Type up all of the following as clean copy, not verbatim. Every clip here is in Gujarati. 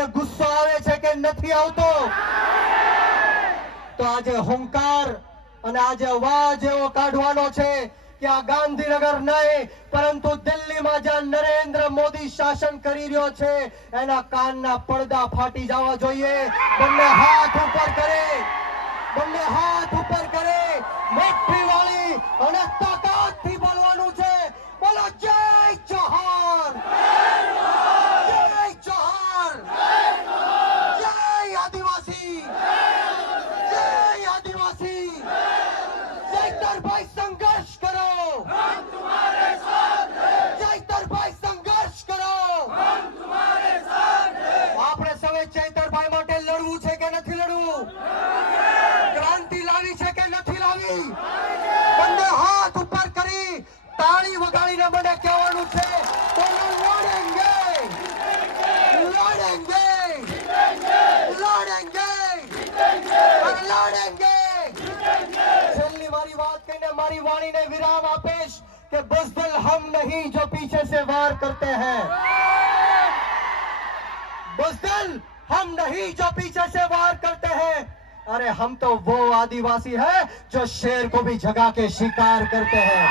તમને ગુસ્સો આવે છે કે નથી આવતો? તો આજે હુંકાર અને આજે અવાજ એવો કાઢવાનો છે કે આ ગાંધીનગર નહીં પરંતુ દિલ્હીમાં જ્યાં નરેન્દ્ર મોદી શાસન કરી રહ્યો છે એના કાનના પડદા ફાટી જવા જોઈએ. બંને હાથ ઉપર કરે, બંને હાથ ઉપર કરે, મુઠ્ઠી વાળી અને તાકાતથી બોલવાનું છે. બોલો જય જોહાર, જય જોહાર, જય આદિવાસી, જય આદિવાસી. જયતરભાઈ સંઘર્ષ કરો, हम तुम्हारे साथ हैं, જયતરભાઈ સંઘર્ષ કરો. हम तुम्हारे साथ हैं. આપણે સૌએ જયતરભાઈ માટે લડવું છે કે નથી લડવું? ક્રાંતિ લાવી છે કે નથી લાવી? બંને હાથ ઉપર કરી તાળી વગાડીને મને કહેવાનું છે બોલો લડેંગે, લડેંગે, લડેંગે, લડેંગે. છેલ્લી મારી વાત કહીને મારી વાણીને વિરામ આપીશ કે બુઝદિલ હમ નહીં જો पीछे से वार करते हैं, बुज़दिल हम नहीं जो पीछे से वार करते हैं. अरे हम तो वो आदिवासी है जो शेर को भी जगा के शिकार करते हैं.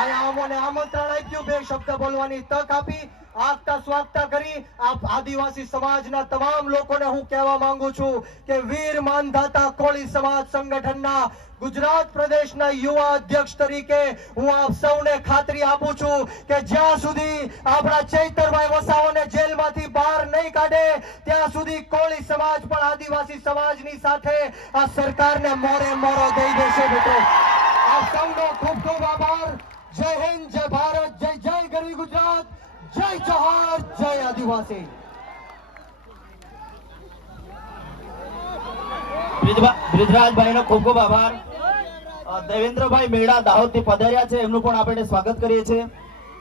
આયામોને આમંત્રણ આપ્યું, બે શબ્દ બોલવાની તક આપી, આગતા સ્વાગતા કરી. આપ આદિવાસી સમાજના તમામ લોકોને હું કહેવા માંગુ છું કે વીર માનધાતા કોળી સમાજ સંગઠનના ગુજરાત પ્રદેશના યુવા અધ્યક્ષ તરીકે હું આપ સૌને ખાતરી આપું છું કે જ્યાં સુધી આપણા ચૈતરભાઈ વસાવાને જેલમાંથી બહાર નહીં કાઢે ત્યાં સુધી કોળી સમાજ પણ આદિવાસી સમાજની સાથે આ સરકારને મોરે મોરો દઈ દેશે. મિત્રો આપ સૌનો ખૂબ ખૂબ આભાર. જય હિન્દ, જય ભારત, જય જય ગરવી ગુજરાત, જય જોહાર, જય આદિવાસી. બ્રિજરાજભાઈનો ખૂબ ખૂબ આભાર. દેવેન્દ્રભાઈ મેડા દાહોદથી પધાર્યા છે, એમનું પણ આપણે સ્વાગત કરીએ છીએ.